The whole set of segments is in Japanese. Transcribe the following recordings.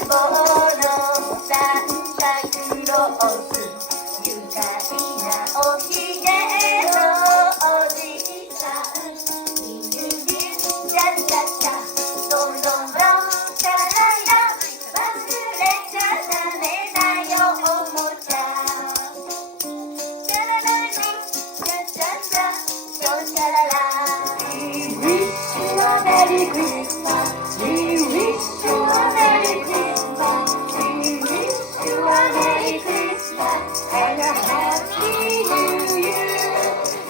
ぼのサンタクロース、愉快なおひげのおじいさん、ビュービューチャチャチャ、ドンドンドンチャララ、忘れちゃダメだよおもちゃ。チャラララチャチャチャチョチャララ。 We wish you a Merry Christmas. We wish you a Merry Christmas. We wish you a Merry Christmas and a Happy New Year.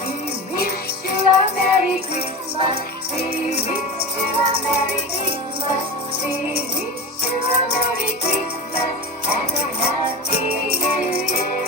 We wish you a Merry Christmas. We wish you a Merry Christmas. We wish you a Merry Christmas and a Happy New Year.